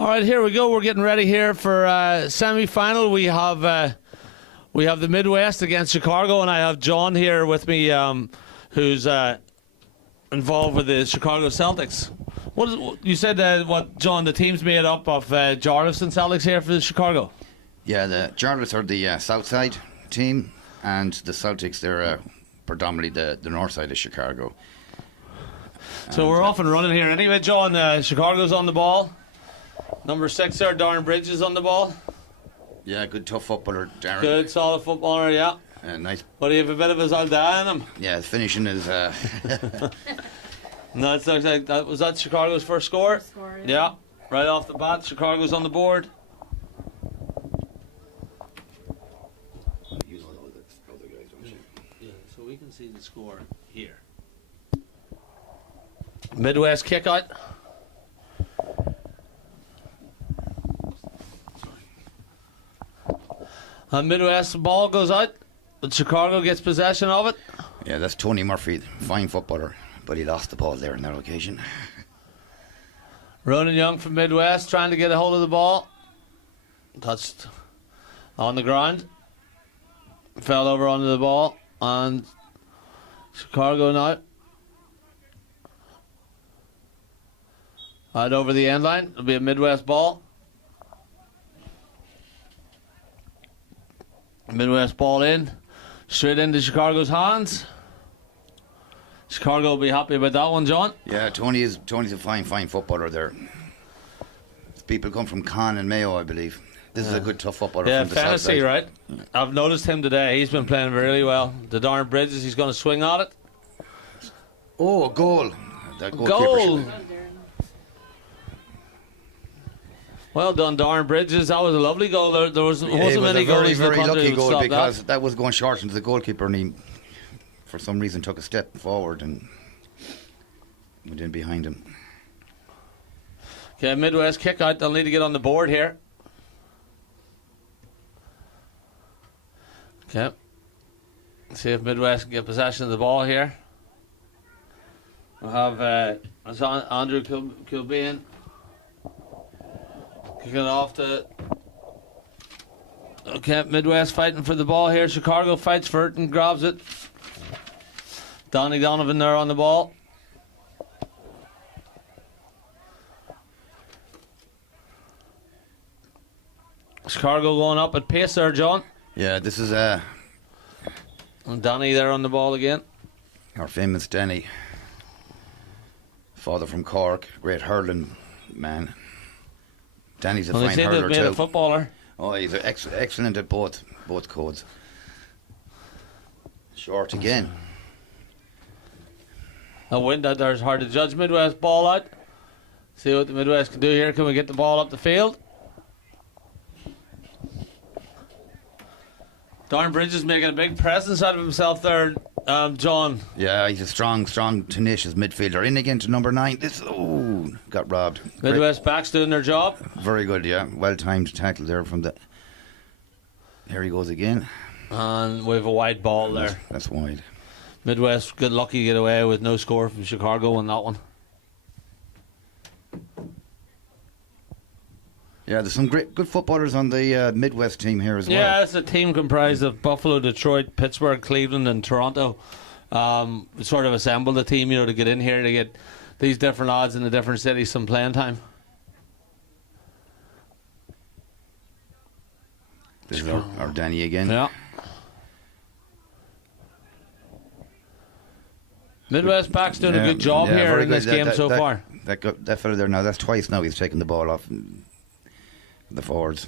All right, here we go. We're getting ready here for semi-final. We have the Midwest against Chicago, and I have John here with me, who's involved with the Chicago Celtics. You said, John? The team's made up of Jarvis and Celtics here for the Chicago. Yeah, the Jarvis are the south side team, and the Celtics, they're predominantly the north side of Chicago. So we're off and running here. Anyway, John, Chicago's on the ball. Number 6 there, Darren Bridges on the ball. Yeah, good tough footballer, Darren. Good, solid footballer, yeah. Nice. But he have a bit of his Alda in him. Yeah, his finishing is... No, it looks like that was that Chicago's first score? Yeah, right off the bat, Chicago's on the board. You don't know the other guys, don't you? Yeah, so we can see the score here. Midwest kick out. And Midwest ball goes out, but Chicago gets possession of it. Yeah, that's Tony Murphy, fine footballer, but he lost the ball there on that occasion. Ronan Young from Midwest trying to get a hold of the ball. Touched on the ground. Fell over onto the ball, and Chicago now out over the end line. It'll be a Midwest ball. Midwest ball in, straight into Chicago's hands. Chicago will be happy about that one, John. Yeah, Tony's a fine footballer there. People come from Con and Mayo, I believe. This is a good tough footballer. Yeah, from the south fantasy, side. right? I've noticed him today. He's been playing really well. The Darren Bridges, he's going to swing at it. Oh, a goal. That Goal. Well done, Darren Bridges. That was a lovely goal. There wasn't many goalies in the very country lucky who would goal stop because that was going short into the goalkeeper, and he, for some reason, took a step forward and went in behind him. Okay, Midwest kick out. They'll need to get on the board here. Okay. See if Midwest can get possession of the ball here. We'll have Andrew Kilbane kicking it off to... Okay, Midwest fighting for the ball here. Chicago fights for it and grabs it. Donnie Donovan there on the ball. Chicago going up at pace there, John. Yeah, this is And Donnie there on the ball again. our famous Danny, father from Cork, great hurling man. Danny's a Well, they fine say they've hurler made too. a footballer. Oh, he's excellent at both codes. Short again. A win that there's hard to judge. Midwest ball out. See what the Midwest can do here. Can we get the ball up the field? Darren Bridges making a big presence out of himself there, John. Yeah, he's a strong, tenacious midfielder. In again to number 9. Got robbed. Midwest backs doing their job. Very good, yeah. Well-timed tackle there from the... Here he goes again. And we have a wide ball there. That's wide. Midwest good lucky to get away with no score from Chicago on that one. Yeah, there's some good footballers on the Midwest team here as well. Yeah, it's a team comprised of Buffalo, Detroit, Pittsburgh, Cleveland and Toronto. Sort of assembled a team, to get in here to get these different odds in the different cities some playing time. This is our Danny again. Yeah. Midwest Pack's doing a good job here very in this good. game so far. That fella there now, that's twice now he's taken the ball off the forwards.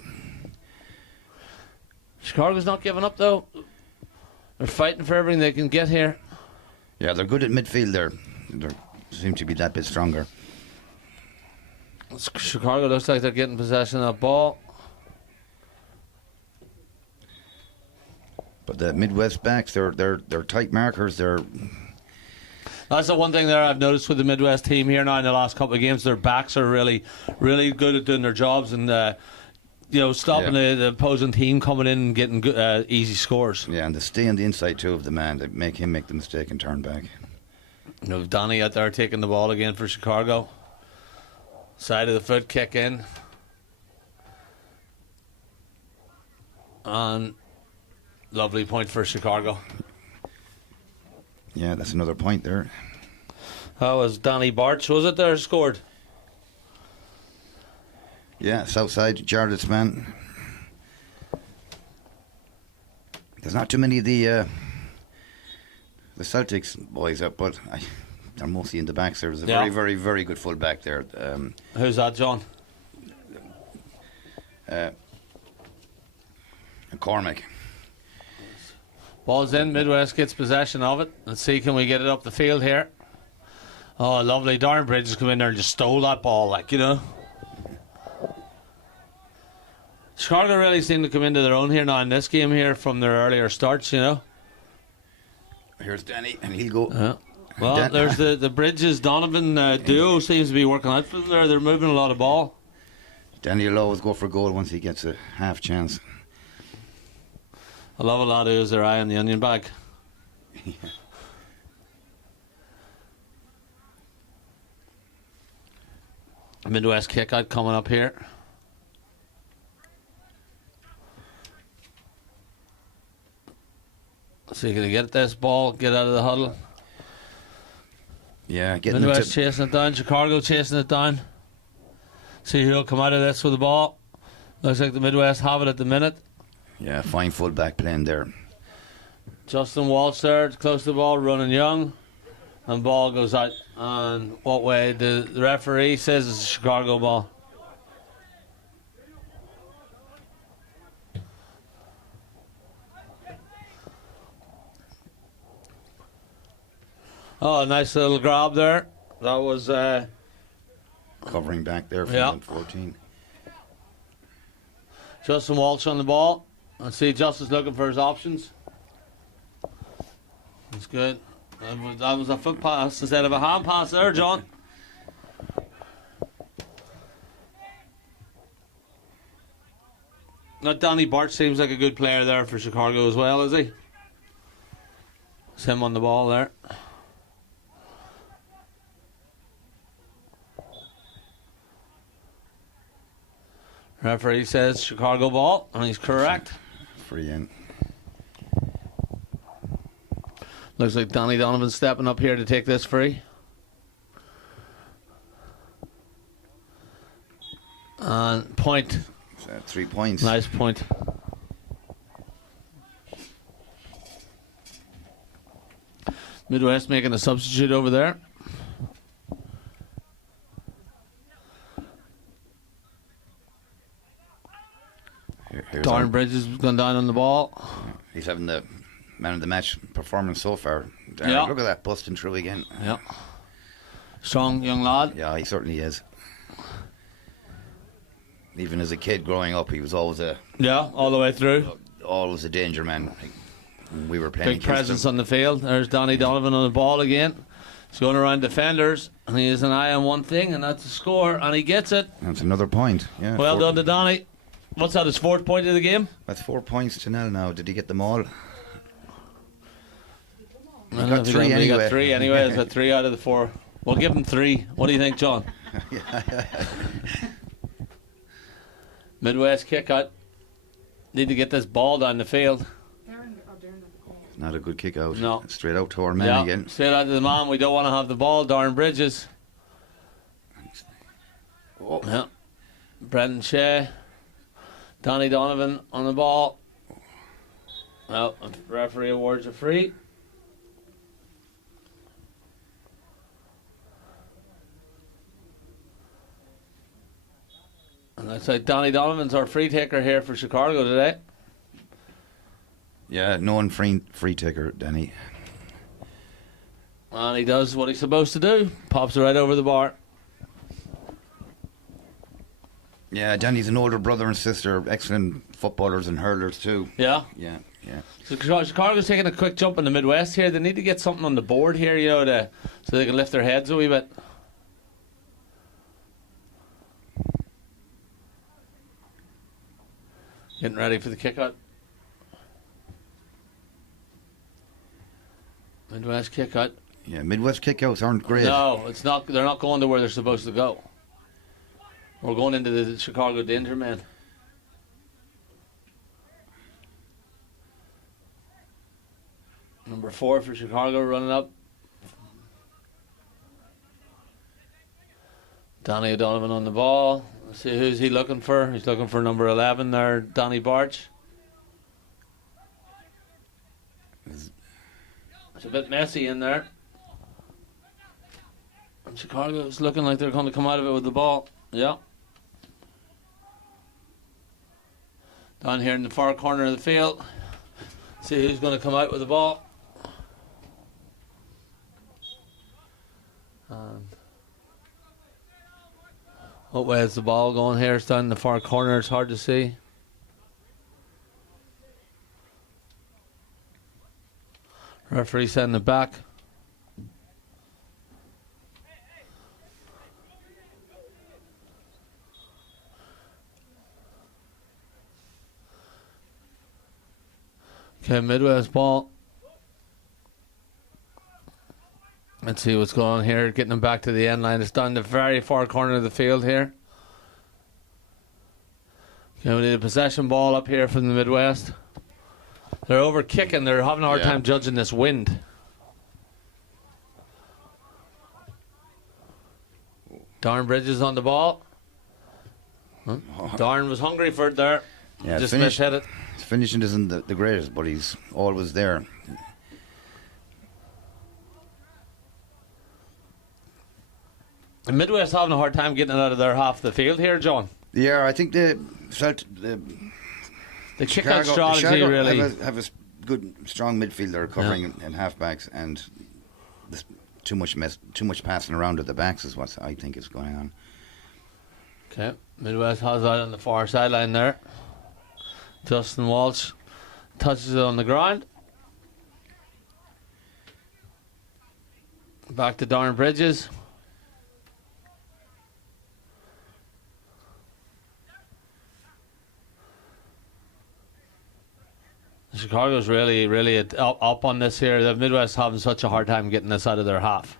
Chicago's not giving up though. They're fighting for everything they can get here. Yeah, they're good at midfield there. They seem to be that bit stronger. Chicago looks like they're getting possession of that ball. But the Midwest backs, they're tight markers. That's the one thing there I've noticed with the Midwest team here now in the last couple of games. Their backs are really, really good at doing their jobs and stopping the opposing team coming in and getting good, easy scores. Yeah, and they stay on the inside too of the man. They make him make the mistake and turn back. Donnie out there taking the ball again for Chicago. Side of the foot kick in. And lovely point for Chicago. Yeah, that's another point there. That was Danny Barch, was it there, scored? Yeah, Southside, Jarlath's man. There's not too many of the Celtics boys up, but they're mostly in the backs. There's a very, very, very good full back there. Who's that, John? Cormac. Ball's in, Midwest gets possession of it. Let's see, can we get it up the field here? Oh, lovely. Darren Bridges come in there and just stole that ball, like, you know. Chicago really seem to come into their own here now in this game here from their earlier starts, you know. Here's Danny, and he'll go. Yeah. Well, there's the Bridges-Donovan duo seems to be working out for them there. They're moving a lot of ball. Danny will always go for a goal once he gets a half chance. I love a lad who has their eye on the onion bag. Yeah. Midwest kick out coming up here. So you can get this ball, get out of the huddle. Yeah, getting Midwest chasing it down, Chicago chasing it down. See who'll come out of this with the ball. Looks like the Midwest have it at the minute. Yeah, fine full back playing there. Justin Walsh there, close to the ball, running young. And ball goes out. And what way? The referee says it's a Chicago ball. Oh, nice little grab there. That was Covering back there from Yeah. 14. Justin Walsh on the ball. Let's see, Justin's looking for his options. That's good. That was a foot pass instead of a hand pass there, John. Now, Danny Barch seems like a good player there for Chicago as well, is he? It's him on the ball there. Referee says Chicago ball, and he's correct. Free in. Looks like Danny Donovan stepping up here to take this free. And point. 3 points. Nice point. Midwest making a substitute over there. Here's Darren Bridges gone down on the ball. He's having the man of the match performance so far. Darren, Yeah. Look at that, busting through again. Yep. Strong young lad. Yeah, he certainly is. Even as a kid growing up, he was always a All the way through. danger man. We were playing. Big presence on the field. There's Danny Donovan on the ball again. He's going around defenders, and he has an eye on one thing, and that's the score, and he gets it. That's another point. Yeah. Well done to Danny. What's that, his fourth point of the game? That's 4 points to nil now. Did he get them all? I don't know if he got- He got three anyway. It's a 3 out of the 4. We'll give him 3. What do you think, John? Midwest kick out. Need to get this ball down the field. Not a good kick out. No. Straight out to our man again. Straight out to the man. We don't want to have the ball. Darren Bridges. Oh. Yeah. Brendan Shea. Danny Donovan on the ball. Well, referee awards a free. And that's like Danny Donovan's our free taker here for Chicago today. Yeah, known free taker, Danny. And he does what he's supposed to do. Pops it right over the bar. Yeah, Danny's an older brother and sister, excellent footballers and hurlers too. Yeah. Yeah. So Chicago's taking a quick jump in the Midwest here. They need to get something on the board here, you know, so they can lift their heads a wee bit. Getting ready for the kick out. Midwest kick out. Yeah, Midwest kickouts aren't great. No, it's not. They're not going to where they're supposed to go. We're going into the Chicago danger man. Number 4 for Chicago running up. Danny O'Donovan on the ball. Let's see, who's he looking for? He's looking for number 11 there, Donny Barch. It's a bit messy in there. And Chicago's looking like they're going to come out of it with the ball. Yeah. Down here in the far corner of the field. See who's going to come out with the ball. What way is the ball going here? It's down in the far corner. It's hard to see. Referee sending it back. Okay, Midwest ball. Let's see what's going on here. Getting them back to the end line. It's down the very far corner of the field here. Okay, we need a possession ball up here from the Midwest. They're over kicking. They're having a hard time judging this wind. Darren Bridges on the ball. Huh? Darren was hungry for it there. Yeah, just mishit it. His finishing isn't the greatest, but he's always there. The Midwest having a hard time getting it out of their half of the field here, John. Yeah, I think the kick-out strategy really have a good, strong midfielder covering in half-backs, and too much passing around at the backs is what I think is going on. Okay, Midwest has that on the far sideline there. Justin Walsh touches it on the ground. Back to Darren Bridges. Chicago's really up on this here. The Midwest having such a hard time getting this out of their half.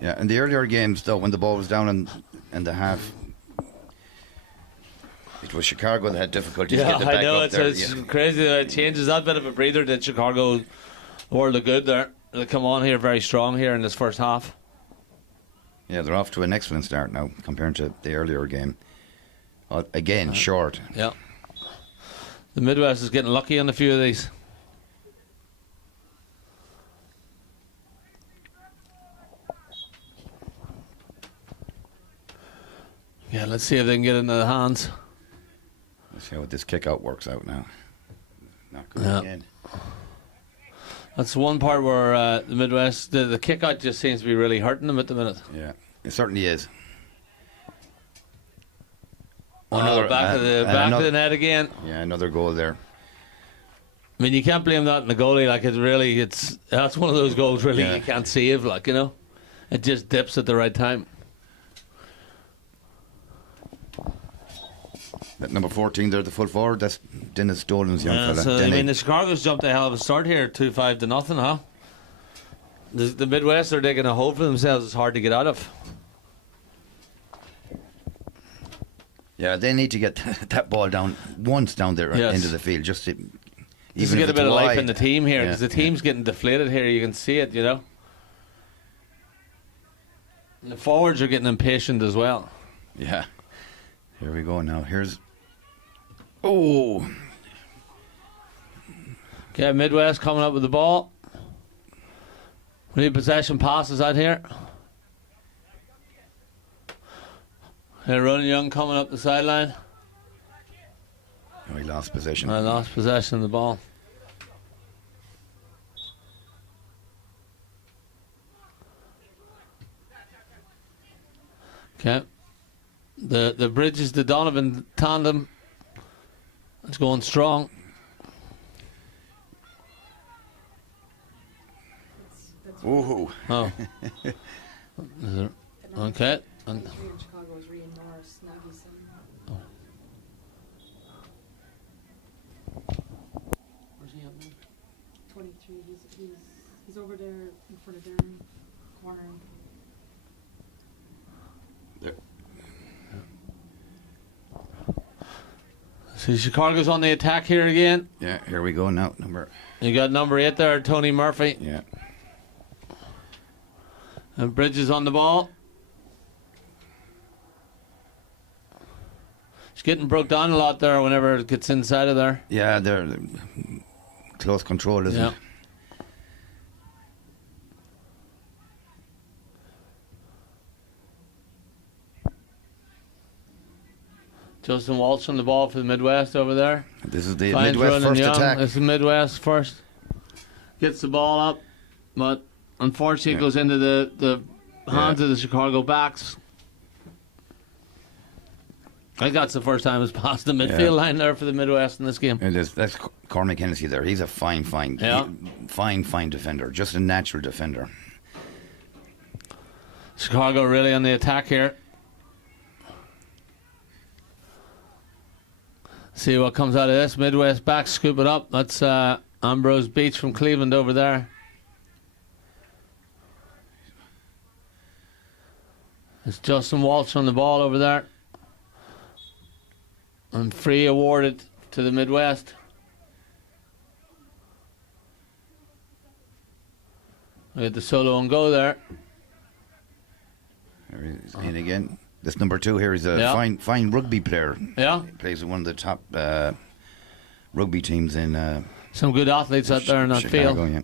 Yeah, in the earlier games, though, when the ball was down in the half, it was Chicago that had difficulty to get the back I know, up there. it's crazy that it changes. That bit of a breather did Chicago a world of good there. They come on here very strong here in this first half. Yeah, they're off to an excellent start now compared to the earlier game. Again, short. Yeah. The Midwest is getting lucky on a few of these. Yeah, let's see if they can get into the hands. Let's see how this kick-out works out now. Not good again. That's one part where the Midwest, the kick-out just seems to be really hurting them at the minute. Yeah, it certainly is. Back to the net again. Yeah, another goal there. I mean, you can't blame that on the goalie. Like, that's one of those goals really you can't save. Like, you know, it just dips at the right time. At number 14 there, the full forward, that's Dennis Dolan's young fella. So, I mean, the Chicago's jumped a hell of a start here, 2-5 to nothing, huh? The Midwest are digging a hole for themselves. It's hard to get out of. Yeah, they need to get that ball down once down there into the field, just to even get a bit of life in the team here, because the team's getting deflated here. You can see it, you know. And the forwards are getting impatient as well. Yeah. Here we go now. Oh. Okay, Midwest coming up with the ball. We need possession passes out here. And Ronan Young coming up the sideline. Oh, he lost possession. I lost possession of the ball. Okay. The Bridges, the Donovan tandem. It's going strong. Ooh. Oh. Okay. And where's he at now? 23. He's over there in front of Darren, corner. There. See, Chicago's on the attack here again. Yeah, here we go now. You got number 8 there, Tony Murphy. Yeah. And Bridges on the ball. It's getting broke down a lot there whenever it gets inside of there. Yeah, they're close control, isn't Yeah. it? Justin Walsh on the ball for the Midwest over there. This is the Finds Midwest Ronan first Young. attack. It's the Midwest first. Gets the ball up, but unfortunately it goes into the hands of the Chicago backs. I think that's the first time it's passed the midfield line there for the Midwest in this game. It is. That's Cormac Hennessy there. He's a fine defender. Just a natural defender. Chicago really on the attack here. See what comes out of this. Midwest back, scoop it up. That's Ambrose Beach from Cleveland over there. It's Justin Walsh on the ball over there. And free awarded to the Midwest. We get the solo and go there. There he's in again. This number 2 here is a Yeah. fine rugby player. Yeah. He plays with one of the top rugby teams in Some good athletes out there in that Chicago, field. yeah.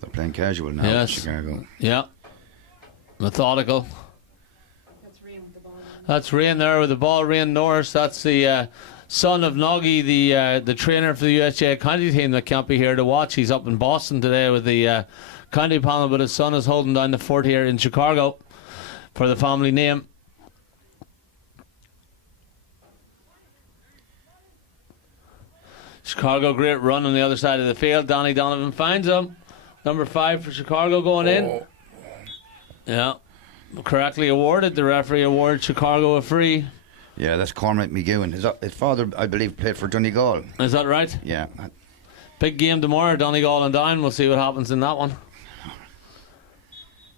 They're playing casual now. Yes. Chicago. Yeah. Methodical. That's Rain with the ball. That's Rain there with the ball. Rain Norris. That's the son of Noggy, the trainer for the USJ County team that can't be here to watch. He's up in Boston today with the county panel, but his son is holding down the fort here in Chicago for the family name. Chicago, great run on the other side of the field. Danny Donovan finds him. Number 5 for Chicago going in. Yeah. Correctly awarded. The referee awarded Chicago a free. Yeah, that's Cormac McGowan. His father, I believe, played for Donegal. Is that right? Yeah. Big game tomorrow, Donegal and Down. We'll see what happens in that one.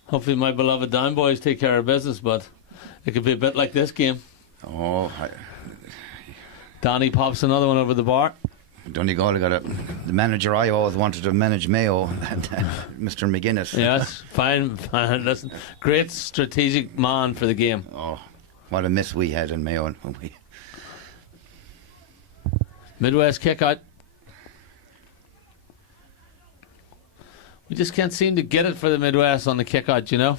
Hopefully my beloved Down boys take care of business, but it could be a bit like this game. Donny pops another one over the bar. Donegal got the manager I always wanted to manage Mayo, Mr. McGuinness. Yes, fine. Listen, great strategic man for the game. Oh, what a miss we had in Mayo. Midwest kick out. We just can't seem to get it for the Midwest on the kick out, you know?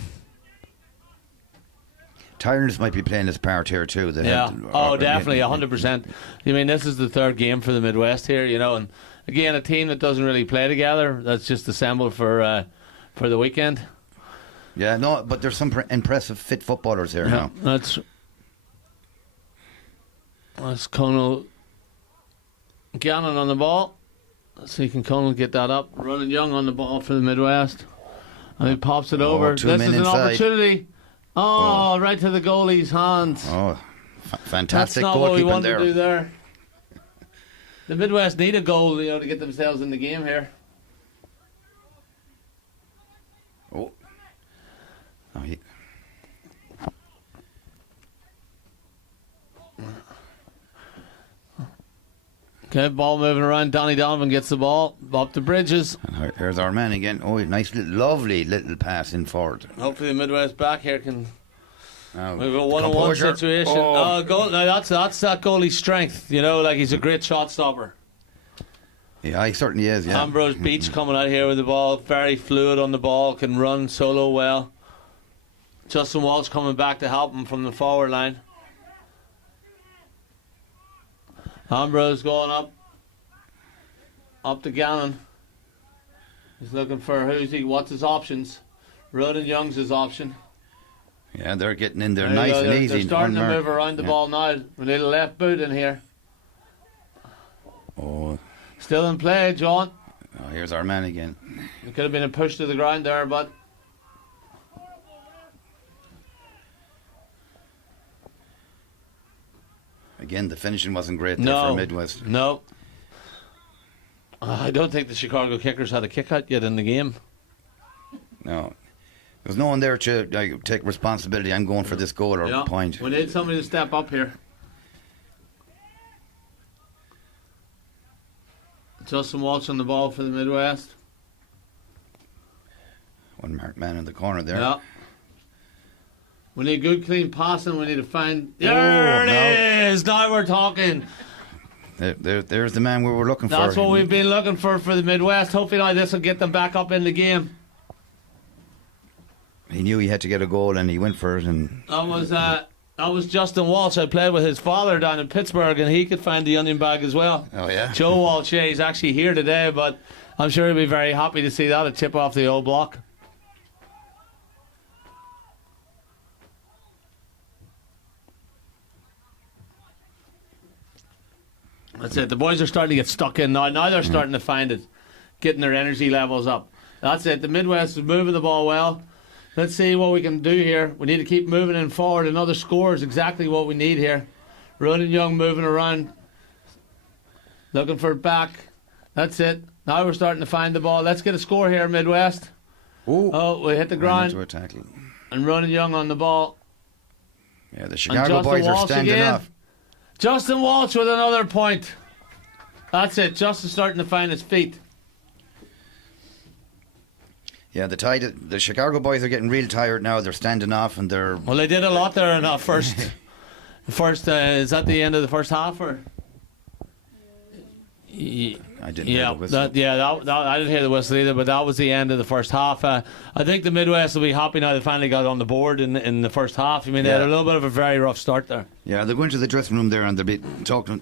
Tyrants might be playing this part here too. Definitely, 100%. I mean, this is the 3rd game for the Midwest here, you know, and again, a team that doesn't really play together, that's just assembled for the weekend. Yeah, no, but there's some impressive fit footballers here now. That's Conal Gannon on the ball. Let's see, can Conal get that up? Running Young on the ball for the Midwest. And he pops it over. 2 This men is an inside. opportunity. Oh, right to the goalie's hands. Oh, fantastic That's not what we goalkeeping wanted there. to do there. The Midwest need a goal, you know, to get themselves in the game here. Oh, he, Okay, ball moving around. Donny Donovan gets the ball up to Bridges. and here's our man again. Oh, nice, lovely little pass in forward. Hopefully the Midwest back here can. Now, We've a one-on-one composure. situation. Oh. Goal. Now that's that goalie's strength. You know, like he's a great shot stopper. Yeah, he certainly is. Yeah, Ambrose Beach coming out here with the ball, very fluid on the ball, can run solo well. Justin Walsh coming back to help him from the forward line. Ambrose going up to Gannon. He's looking for what's his options. Roden Young's his option. Yeah, they're getting in there There you nice go, and they're easy. starting to unmarked. move around the Yeah. ball now. A little left boot in here. Oh, Still in play, John. here's our man again. It could have been a push to the ground there, but Again, the finishing wasn't great there no. for Midwest. No. I don't think the Chicago Kickers had a kick out yet in the game. No. There's no one there to take responsibility. I'm going for this goal or Yeah. point. We need somebody to step up here. Justin Walsh on the ball for the Midwest. One marked man in the corner there. Yeah. We need good, clean passing. We need to find. There it is. Now we're talking. There's the man we were looking for. That's what we've been looking for the Midwest. Hopefully now this will get them back up in the game. He knew he had to get a goal, and he went for it. And That was Justin Walsh. I played with his father down in Pittsburgh, and he could find the onion bag as well. oh yeah, Joe Walsh, yeah, he's actually here today, but I'm sure he'll be very happy to see that a tip off the old block. That's it. The boys are starting to get stuck in now. Now they're starting to find it, getting their energy levels up. That's it. The Midwest is moving the ball well. Let's see what we can do here. We need to keep moving in forward. Another score is exactly what we need here. Ronan Young moving around, looking for it back. That's it. Now we're starting to find the ball. Let's get a score here, Midwest. Ooh. Oh, we hit the Ran into ground. a tackle. And Ronan Young on the ball. Yeah, the And Chicago Justin boys are Walsh standing again. off. Justin Walsh with another point. That's it. Justin starting to find his feet. Yeah, the Chicago boys are getting real tired now. They're standing off, and they're. Well, they did a lot there in that first. Is that the end of the first half or? I didn't hear Yeah, the whistle. I didn't hear the whistle either, but that was the end of the first half. I think the Midwest will be happy now they finally got on the board in the first half. I mean, they had a Yeah. little bit of a very rough start there. Yeah, they're going to the dressing room there, and they'll be talking.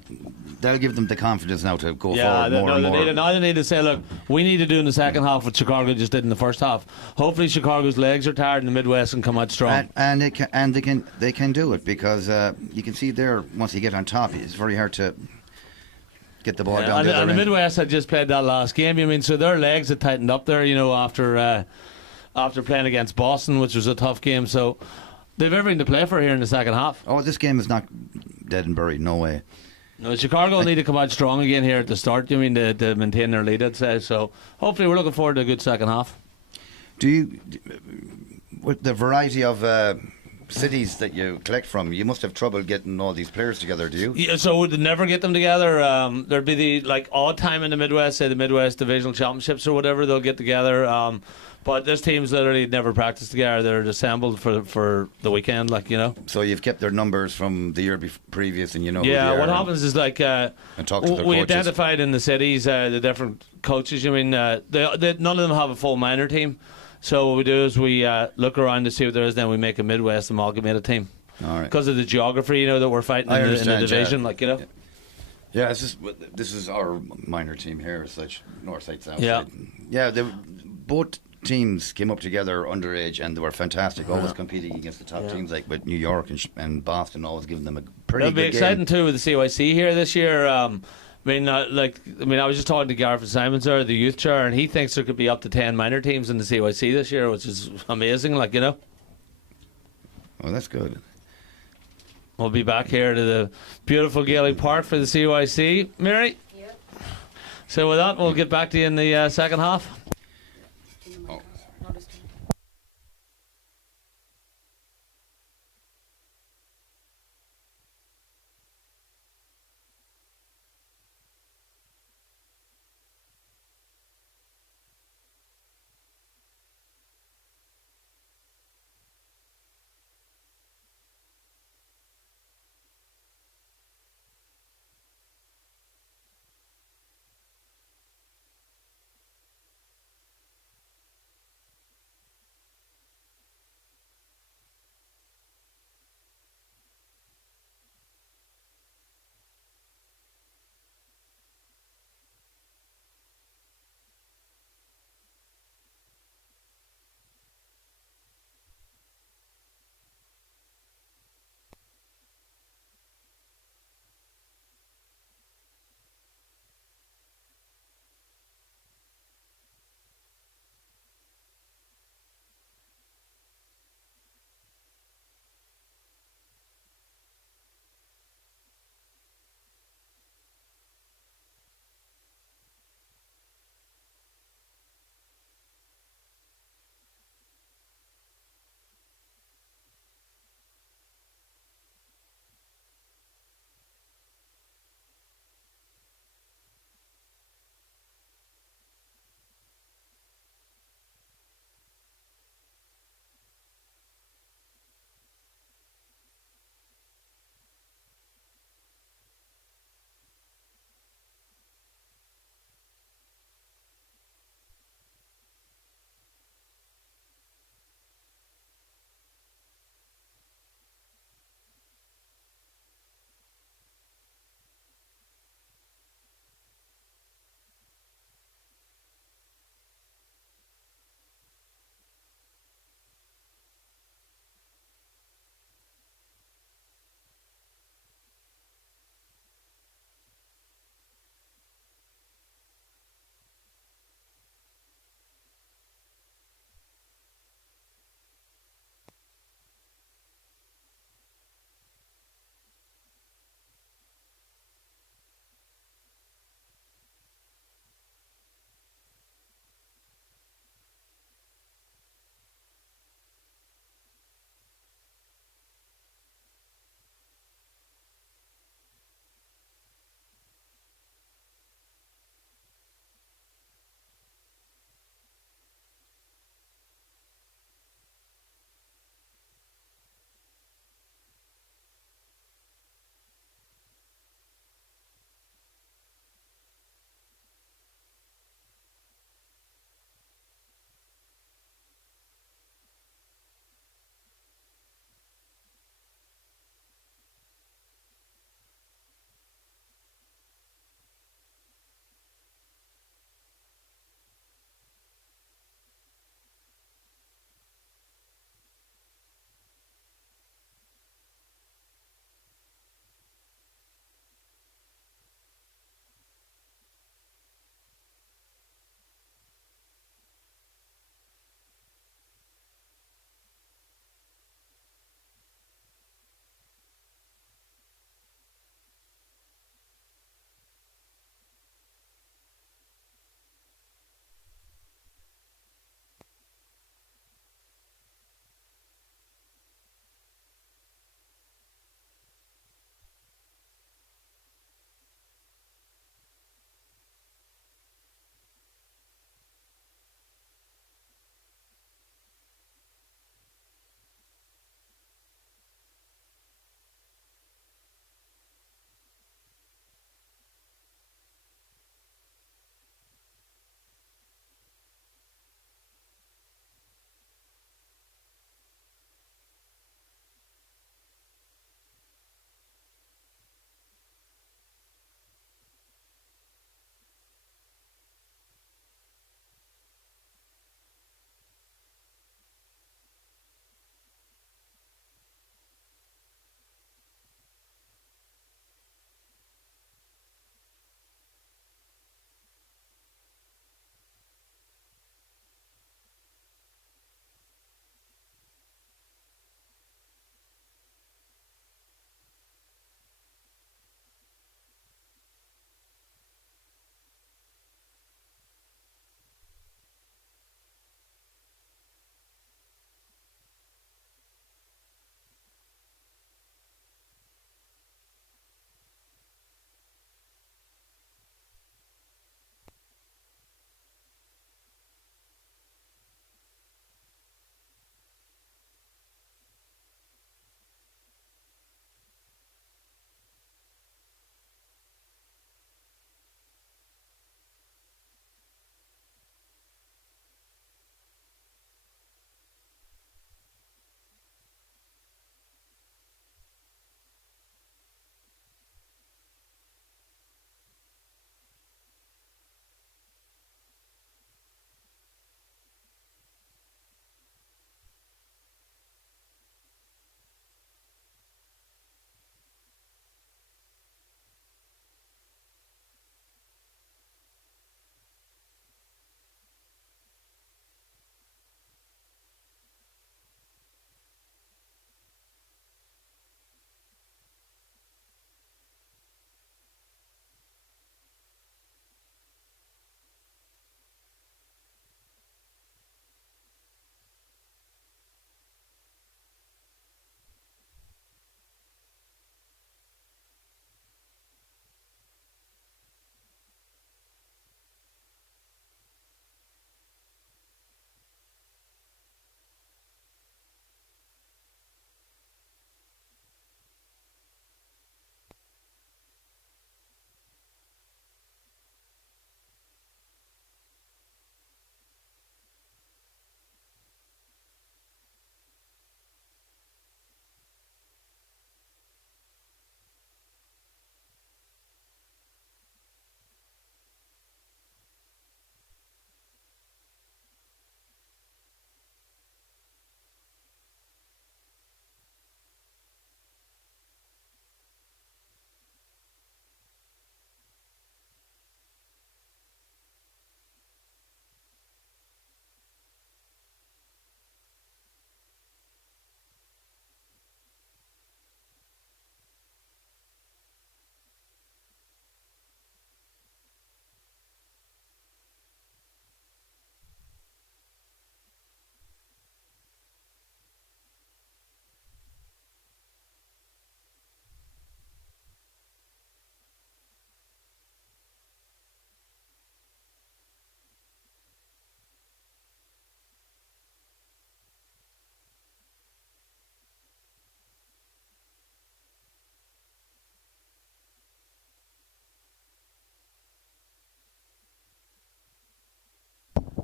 That'll give them the confidence now to go Yeah, forward more and more. now they need to say, look, we need to do in the second half what Chicago just did in the first half. Hopefully Chicago's legs are tired and the Midwest can come out strong. And they can do it because you can see there once you get on top, it's very hard to get the ball down and the other the end. Midwest had just played that last game. I mean, so their legs had tightened up there, after playing against Boston, which was a tough game. So they've everything to play for here in the second half. Oh, this game is not dead and buried. No way. No, Chicago will need to come out strong again here at the start. To maintain their lead, I'd say. So hopefully we're looking forward to a good second half. Do you, with the variety of cities that you collect from, you must have trouble getting all these players together, do you? Yeah, so we'd never get them together. There'd be the odd time in the Midwest, say the Midwest Divisional Championships or whatever. They'll get together. But there's teams literally never practice together. They're assembled for the weekend, So you've kept their numbers from the year previous, and you know. Yeah, who they what are happens is and talk to their we coaches. identified in the cities the different coaches. None of them have a full minor team. So what we do is we look around to see what there is. Then we make a Midwest amalgamated team. All right. Because of the geography, that we're fighting I in the understand, division, yeah. Yeah, this is our minor team here, such north side, south Yeah. side. Yeah, both teams came up together underage, and they were fantastic. Always competing against the top teams, like with New York and Boston, always giving them a pretty It'll be good exciting game. too with the CYC here this year. I was just talking to Gareth Simons there, the youth chair, and he thinks there could be up to 10 minor teams in the CYC this year, which is amazing. Well, that's good. We'll be back here to the beautiful Gaelic Park for the CYC. Mary? Yep. So with that, we'll get back to you in the second half.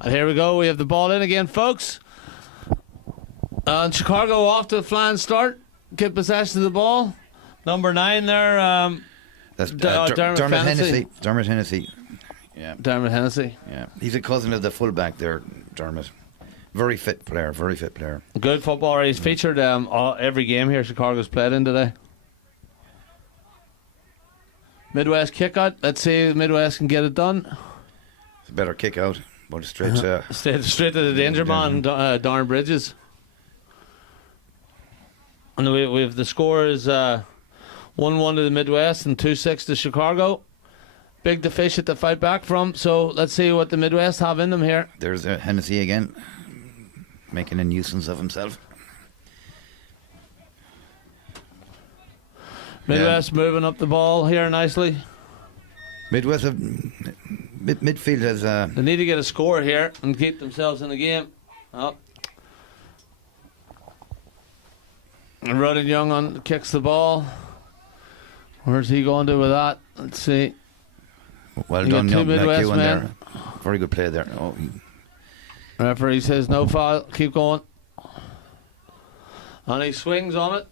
Here we go. We have the ball in again, folks. And Chicago off to a flying start. Get possession of the ball. Number 9 there. That's Dermot Dermot Hennessy. Hennessy. Dermot Hennessy. Yeah. Dermot Hennessy. Yeah. He's a cousin of the fullback there, Dermot. Very fit player. Very fit player. Good footballer. He's featured every game here Chicago's played in today. Midwest kick out. Let's see if Midwest can get it done. It's a better kick out, but straight to. Straight to the danger man, Darren Bridges. And we have the score is 1-1 to the Midwest and 2-6 to Chicago. Big to fish at the fight back from. So let's see what the Midwest have in them here. There's Hennessy again, making a nuisance of himself. Midwest moving up the ball here nicely. Midwest midfield has. They need to get a score here and keep themselves in the game. Oh. And Rodden Young kicks the ball. Where's he going to with that? Let's see. Well You done, got two young Midwest McEwen men. there. Very good play there. Oh, Referee says no foul. Keep going. And he swings on it.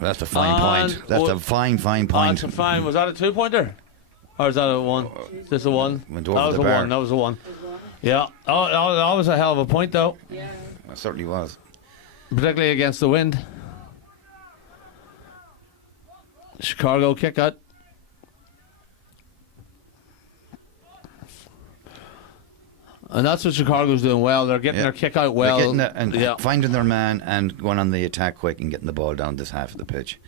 that's a fine And point. That's a fine Oh, point. it's a fine. Was that a 2-pointer? Or is that a 1? Just a 1? Went That over was the a bar. 1. That was a 1. As well. Yeah. Oh, that was a hell of a point, though. Yeah. It certainly was. Particularly against the wind. Chicago kick out. And that's what Chicago's doing well. They're getting Yeah. their kick out well. They're getting it and yeah. finding their man and going on the attack quick and getting the ball down this half of the pitch.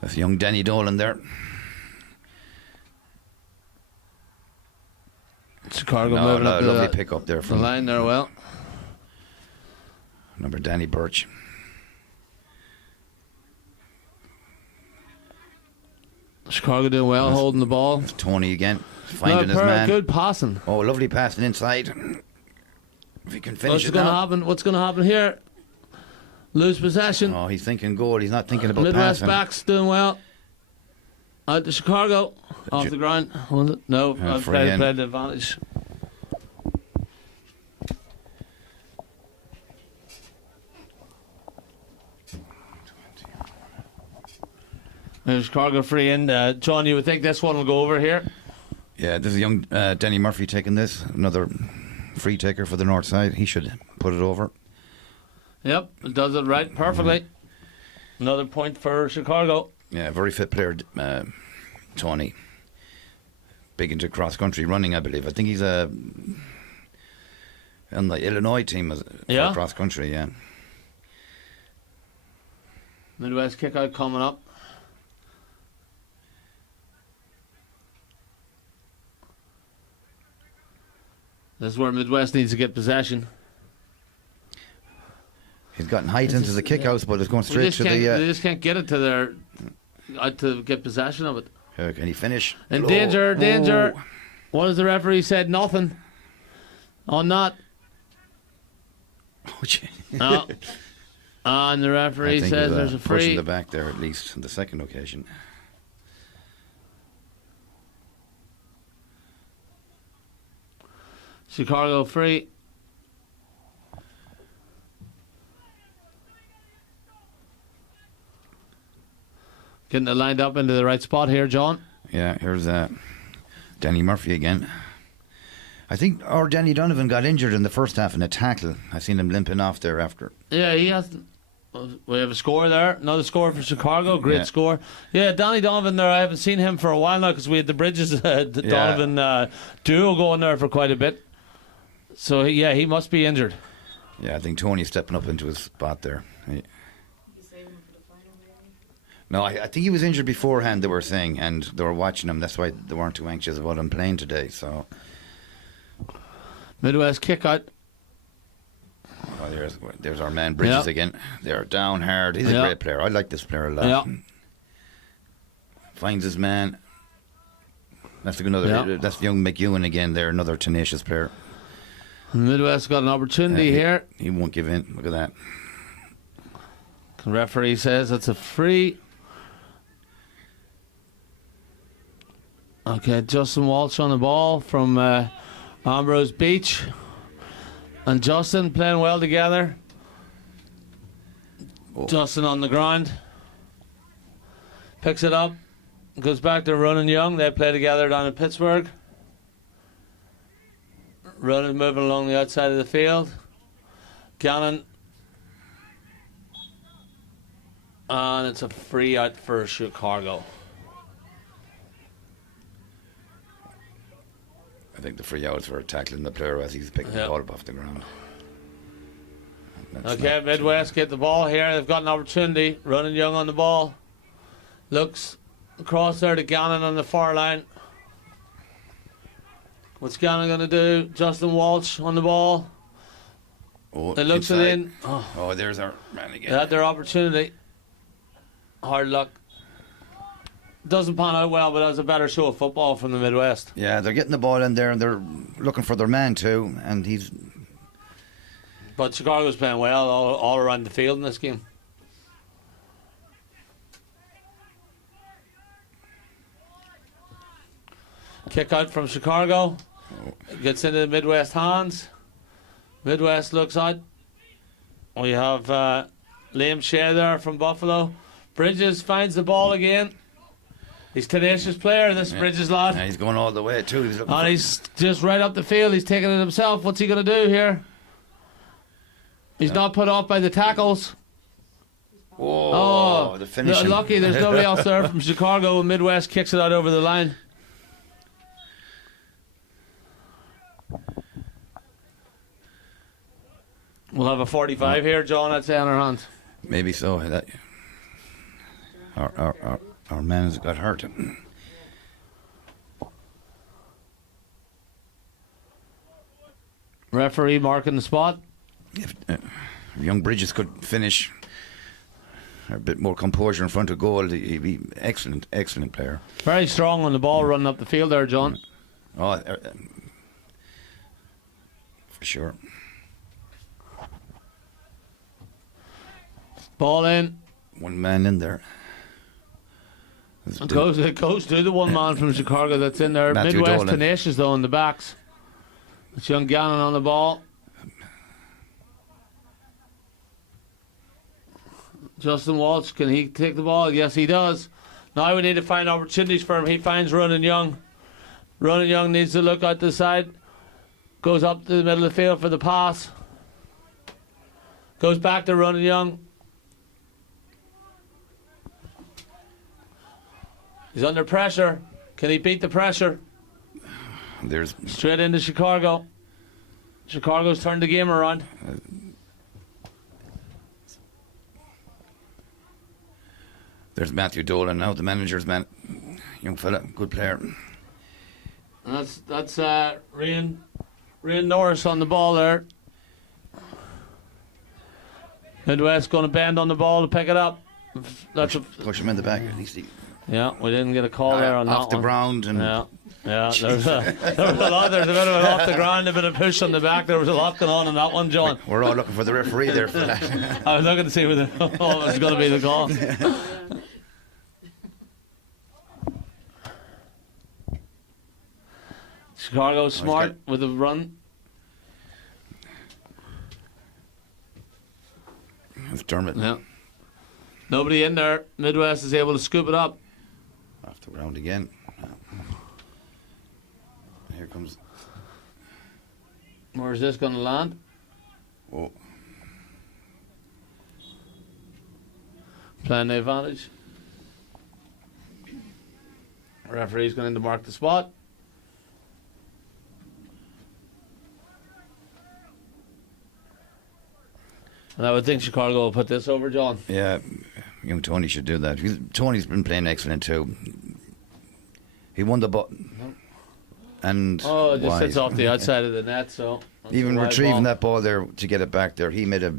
That's young Danny Dolan there. Chicago moving up to lovely the, pick up there the from line there well. number Danny Birch. Chicago doing well, holding the ball. Tony again, finding No, his man. Good passing. Oh, lovely passing inside. If he can finish What's it going to now. happen? What's going to happen here? Lose possession. Oh, he's thinking goal. He's not thinking about Midwest passing. backs doing well. Out to Chicago. Off the ground. Was it? No. free in. Played the advantage. There's Chicago free in. John, you would think this one will go over here? Yeah, there's a young Denny Murphy taking this. Another free taker for the north side. He should put it over. Yep, it does it right perfectly. Another point for Chicago. Yeah, very fit player, Tony. Big into cross country running, I believe. I think he's on the Illinois team for Yeah? cross country. Yeah, Midwest kick out coming up. This is where Midwest needs to get possession. he's gotten height into the kick house, but it's going They straight just to can't- the. they just can't get it to their to get possession of it. Can he finish? And Low. danger. Oh. What has the referee said? Nothing. On that. Oh, gee. No. And the I referee think says he was, there's a pushing free. the back there at least on the second occasion. Chicago free. Getting it lined up into the right spot here, John. Yeah, here's Danny Murphy again. I think our Danny Donovan got injured in the first half in a tackle. I seen him limping off there after. Yeah, he has. We have a score there. Another score for Chicago. Great Yeah. score. Yeah, Danny Donovan there. I haven't seen him for a while now because we had the Bridges Donovan duo going there for quite a bit. So, yeah, he must be injured. Yeah, I think Tony's stepping up into his spot there. You saving him for the final, maybe? No, I think he was injured beforehand, they were saying, and they were watching him. That's why they weren't too anxious about him playing today. So, Midwest kick out. there's our man Bridges Yeah. again. They're down hard. He's Yeah. a great player. I like this player a lot. Yeah. Finds his man. That's another. Yeah. That's young McEwen again. There, another tenacious player. And Midwest got an opportunity here. He won't give in. Look at that. The referee says it's a free. Okay, Justin Walsh on the ball from Ambrose Beach. And Justin playing well together. Oh. Justin on the ground. Picks it up. Goes back to Ronan Young. They play together down in Pittsburgh. Ronan moving along the outside of the field. Gannon. And it's a free out for Chicago. I think the free outs were tackling the player as he's picking the ball up off the ground. Okay, Midwest get the ball here. They've got an opportunity. Ronan Young on the ball. Looks across there to Gannon on the far line. What's Gannon going to do? Justin Walsh on the ball. Oh, It looks inside. it in. Oh, There's our man again. they had their opportunity. Hard luck. Doesn't pan out well, but that's a better show of football from the Midwest. Yeah, they're getting the ball in there and they're looking for their man too, and he's But Chicago's playing well all around the field in this game. Kick out from Chicago. Gets into the Midwest hands. Midwest looks out. We have Liam Shea there from Buffalo. Bridges finds the ball again. He's a tenacious player, this Bridges lad. he's going all the way too. He's looking And for- he's just right up the field. He's taking it himself. What's he going to do here? He's not put off by the tackles. the finish. Lucky there's nobody else there from Chicago. Midwest kicks it out over the line. We'll have a 45 here, John, I'd say, on our hands. Maybe so. Our man's got hurt. Referee marking the spot. If young Bridges could finish a bit more composure in front of goal, he'd be excellent player. Very strong on the ball running up the field there, John. Oh, for sure. Ball in. One man in there. It goes to the one man from Chicago that's in there. Matthew Midwest Dolan. tenacious though in the backs. It's young Gannon on the ball. Justin Walsh, can he take the ball? Yes, he does. Now we need to find opportunities for him. He finds Ronan Young. Ronan Young needs to look out the side. Goes up to the middle of the field for the pass. Goes back to Ronan Young. He's under pressure. Can he beat the pressure? There's Straight into Chicago. Chicago's turned the game around. Matthew Dolan now, the manager's man, young fella, good player. And that's Rian Norris on the ball there. Midwest going to bend on the ball to pick it up. That's Push him in the back. At least yeah. We didn't get a call there on that off the one. ground and Yeah. There's a lot. There's a bit of an off the ground, a bit of push on the back. There was a lot going on in that one, John. we're all looking for the referee there for that. I was looking to see whether what was going to be the call. Chicago smart with a run. It's Dermot Yeah. Nobody in there. Midwest is able to scoop it up. off the ground again. Here comes. Where's this going to land? Oh, Playing the advantage. Referee's going in to mark the spot. And I would think Chicago will put this over, John. yeah, young Tony should do that. Tony's been playing excellent too. He won the ball. And Oh, it just wide. sits off the outside of the net, so... that's Even a wide retrieving ball. that ball there to get it back there, he made a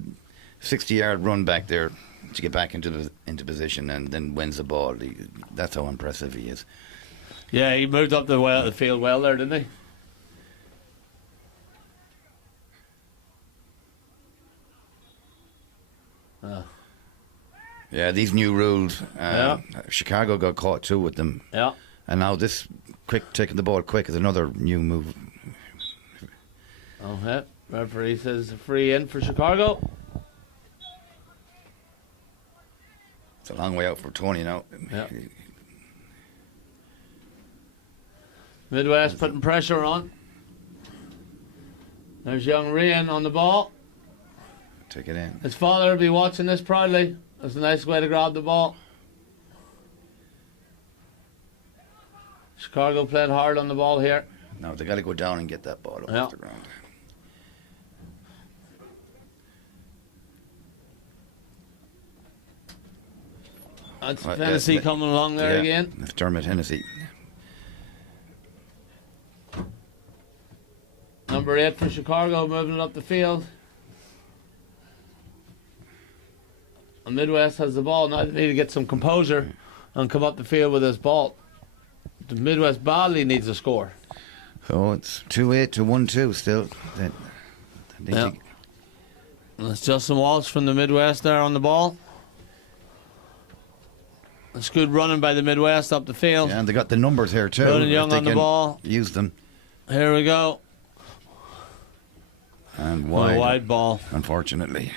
60-yard run back there to get back into position and then wins the ball. That's how impressive he is. Yeah, he moved up the field well there, didn't he? Yeah, these new rules. Chicago got caught too with them, Yeah. and now this quick, taking the ball quick is another new move. Okay. Referee says a free in for Chicago. It's a long way out for Tony now. Yeah. Midwest putting pressure on. There's young Ryan on the ball. Take it in. His father will be watching this proudly. That's a nice way to grab the ball. Chicago played hard on the ball here. Now they got to go down and get that ball Yeah. off the ground. That's Right, Hennessy yeah, coming along there Yeah, again. That's Dermot Hennessy. Number 8 for Chicago, moving it up the field. And Midwest has the ball. Now they need to get some composure and come up the field with this ball. The Midwest badly needs a score. So it's 2-8 to 1-2 still. Then, Yeah. That's Justin Walsh from the Midwest there on the ball. It's good running by the Midwest up the field. Yeah, and they got the numbers here too. Ronan if Young they on the can ball. Use them. Here we go. And Wide, wide, wide ball. unfortunately.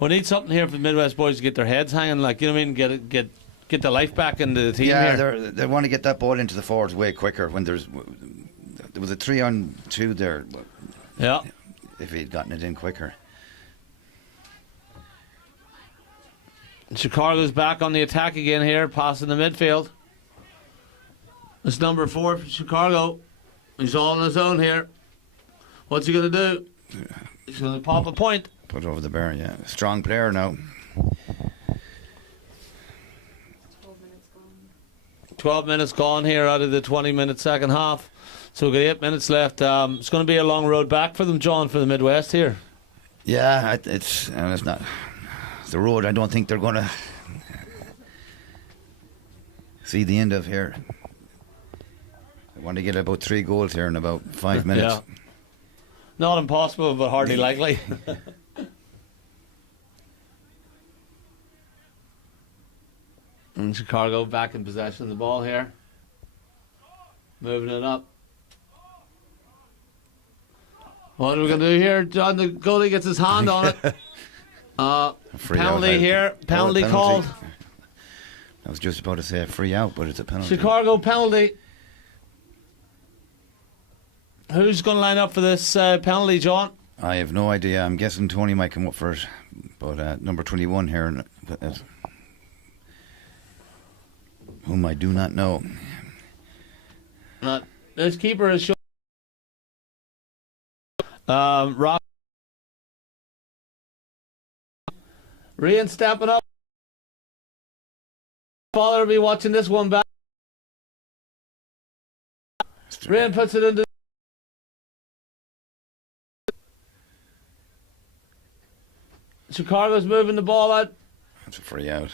We need something here for the Midwest boys to get their heads hanging, like, you know what I mean? Get the life back into the team Yeah, here. they want to get that ball into the forwards way quicker. When there was a 3-on-2 there. Yeah. If he'd gotten it in quicker. Chicago's back on the attack again here, passing the midfield. It's number 4 for Chicago. He's all on his own here. What's he going to do? He's going to pop a point. Put over the bar, yeah. Strong player now. 12 minutes gone. 12 minutes gone here out of the 20-minute second half. So we've got 8 minutes left. It's going to be a long road back for them, John, for the Midwest here. Yeah, it's not the road. I don't think they're going to see the end of here. They want to get about 3 goals here in about 5 minutes. Yeah. Not impossible, but hardly likely. And Chicago back in possession of the ball here. Moving it up. What are we going to do here? John, the goalie gets his hand on it. Free Penalty out. here. Penalty called. I was just about to say a free out, but it's a penalty. Chicago penalty. Who's going to line up for this penalty, John? I have no idea. I'm guessing Tony might come up for it, but number 21 here, whom I do not know. This keeper is showing. Rock. Rian stepping up. Father will be watching this one back. Rian puts it into. Chicago's moving the ball out. That's a free out.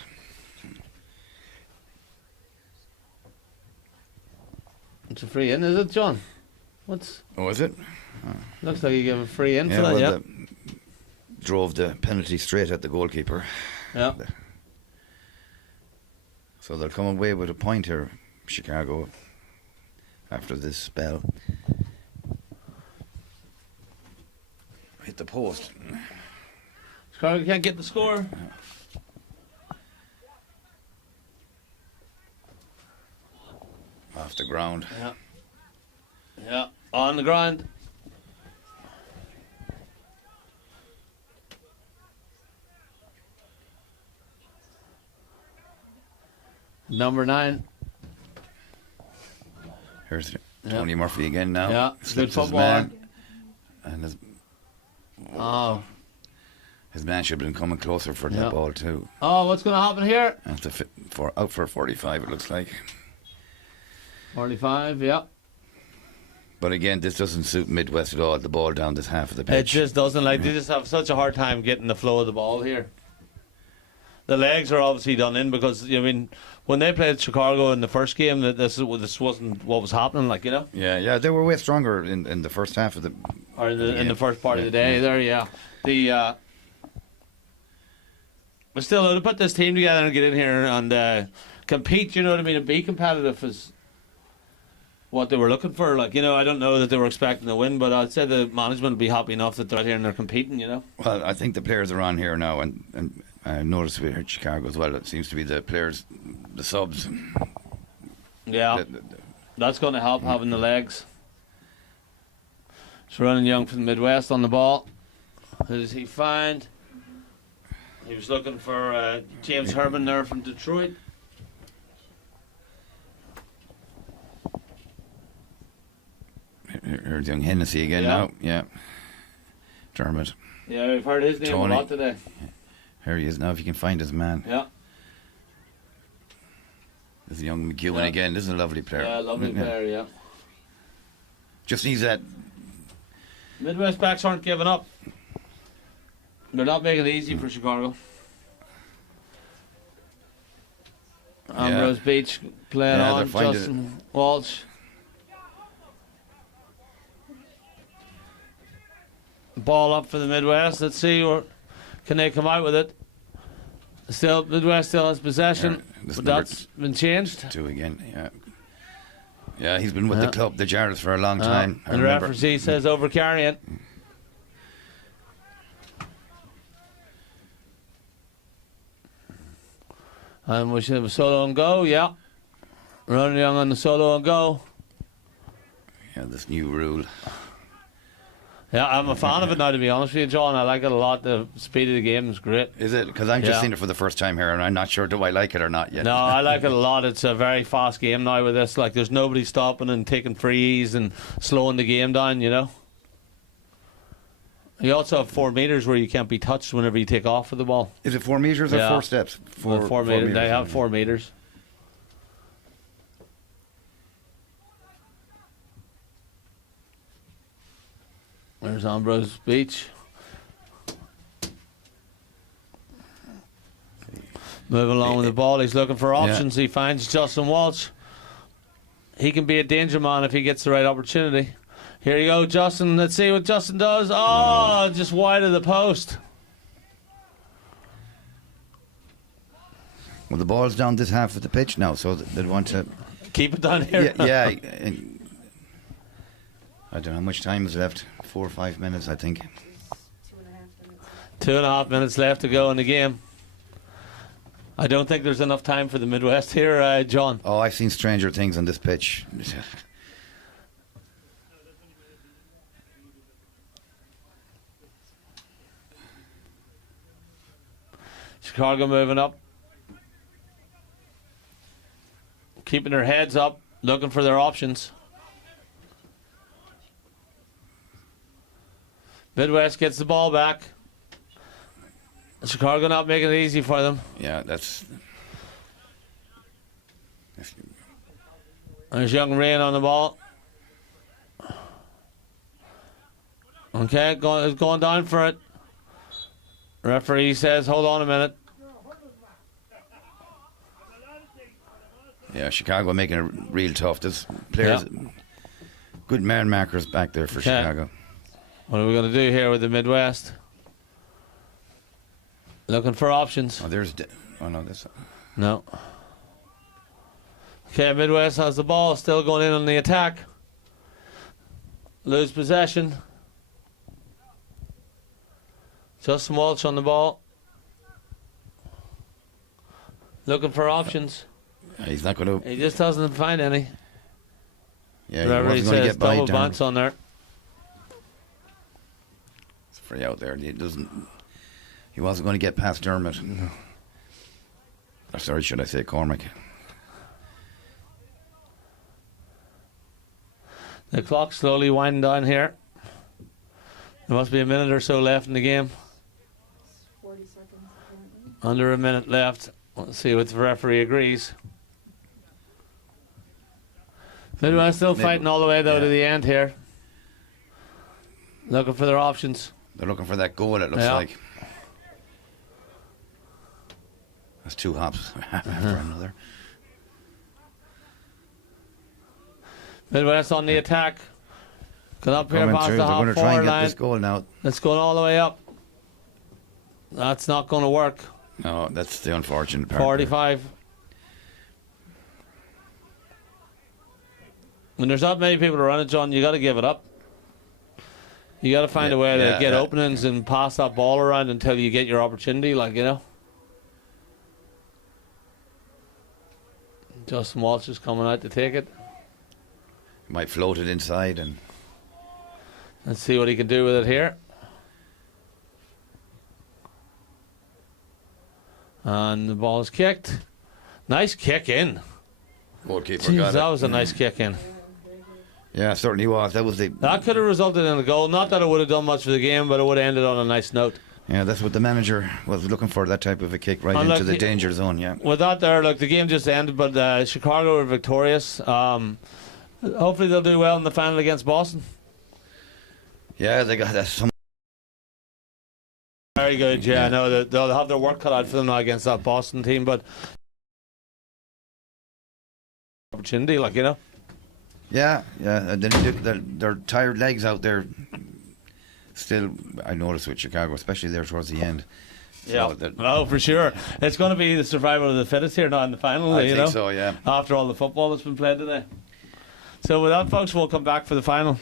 It's a free in, is it, John? Oh, is it? Looks like you give a free in Yeah, for that, well, yeah. drove the penalty straight at the goalkeeper. Yeah. So they'll come away with a point here, Chicago, after this spell. Hit the post. Chicago can't get the score. Off the ground. Yeah. Yeah. On the ground. Number 9. Here's Tony Murphy again now. Yeah, Slips good his football. man. And Oh. his man should have been coming closer for Yeah. that ball too. Oh, what's going to happen here? After out for 45, it looks like. 45, yeah. But again, this doesn't suit Midwest at all. The ball down this half of the It pitch. just doesn't. Like, they just have such a hard time getting the flow of the ball here. The legs are obviously done in because, I mean, when they played Chicago in the first game, this wasn't what was happening, like, you know? Yeah, they were way stronger in the first half of the. Or in the first part of the Yeah. day there, yeah. But still, to put this team together and get in here and compete, you know what I mean, and be competitive what they were looking for. Like, you know, I don't know that they were expecting to win, but I'd say the management would be happy enough that they're out here and they're competing, you know. Well, I think the players are on here now, and I noticed we heard Chicago as well. It seems to be the players, the subs. Yeah, that's going to help having the legs. It's running young from the Midwest on the ball. Who does he find? He was looking for James Herman there from Detroit. Here's young Hennessy again now. Yeah. Dermot. Yeah, we've heard his name Tony. a lot today. Here he is now, if you can find his man. Yeah. This is young McEwen Yeah. again. This is a lovely player. Yeah, lovely player, yeah. Just needs that. Midwest backs aren't giving up. They're not making it easy for Chicago. Ambrose Beach playing Yeah, on. they're finding Justin Walsh. Ball up for the Midwest. Let's see, or can they come out with it? Still, Midwest still has possession, This but number that's been changed. 2 again. Yeah. Yeah, he's been with the club, the Jarrets, for a long time. I And the remember. referee says over carrying. And we should have a solo and go, yeah. Running young on the solo and go. Yeah, this new rule. Yeah, I'm a fan of it now, to be honest with you, John. I like it a lot. The speed of the game is great. Is it? Because I'm just Yeah. seeing it for the first time here, and I'm not sure do I like it or not yet. No, I like it a lot. It's a very fast game now with this. Like, there's nobody stopping and taking frees and slowing the game down, you know. You also have 4 meters where you can't be touched whenever you take off with the ball. Is it 4 meters or Yeah. 4 steps? Well, 4 meters. They have 4 meters. There's Ambrose Beach. Moving along with the ball. He's looking for options. He finds Justin Walsh. He can be a danger man if he gets the right opportunity. Here you go, Justin. Let's see what Justin does. Oh, just wide of the post. Well, the ball's down this half of the pitch now, so they'd want to. Keep it down here. Yeah. I don't know how much time is left. 4 or 5 minutes, I think. 2.5 minutes. 2.5 minutes left to go in the game. I don't think there's enough time for the Midwest here, John. Oh, I've seen stranger things on this pitch. Chicago moving up. Keeping their heads up, looking for their options. Midwest gets the ball back. Chicago not making it easy for them. Yeah, that's. There's young Rain on the ball. Okay, going down for it. Referee says, hold on a minute. Yeah, Chicago making it real tough. There's players, good man markers back there for Chicago. What are we going to do here with the Midwest? Looking for options. Oh, there's. Oh no, this. No. Okay, Midwest has the ball, still going in on the attack. Lose possession. Justin Walsh on the ball. Looking for options. He's not going to. He just doesn't find any. Yeah, he Whatever he wasn't going to says, get by. double Darren. bounce on there. It's free out there. He doesn't. He wasn't going to get past Dermot. Or sorry, should I say Cormac? The clock's slowly winding down here. There must be a minute or so left in the game. 40 seconds apparently. Under a minute left. Let's see what the referee agrees. Midwest still fighting all the way though to the end here. Looking for their options. They're looking for that goal, it looks like. That's 2 hops after another. Midwest on the attack. Got up here Coming past through. the They're going half to try and forward get line. this goal now. It's going all the way up. That's not going to work. No, that's the unfortunate part. 45. When there's not many people around it, John, you got to give it up. You got to find a way to get openings and pass that ball around until you get your opportunity, like, you know. Justin Walsh is coming out to take it. Might float it inside and Let's see what he can do with it here. And the ball is kicked. Nice kick in. goalkeeper Jeez, got it. that was a nice kick in. Yeah, certainly was. That was the. That could have resulted in a goal. Not that it would have done much for the game, but it would have ended on a nice note. Yeah, that's what the manager was looking for. That type of a kick right And into look, the danger zone. Yeah. With that there, look, the game just ended, but Chicago were victorious. Hopefully they'll do well in the final against Boston. Yeah, they got that. Some. Very good, yeah. I know that they'll have their work cut out for them now against that Boston team, but opportunity, like, you know. Yeah, yeah. And then their tired legs out there. Still, I noticed with Chicago, especially there towards the end. Yeah. So Oh, for sure. It's going to be the survival of the fittest here now in the final, I you think know. so. Yeah. After all the football that's been played today. So with that, folks, we'll come back for the final.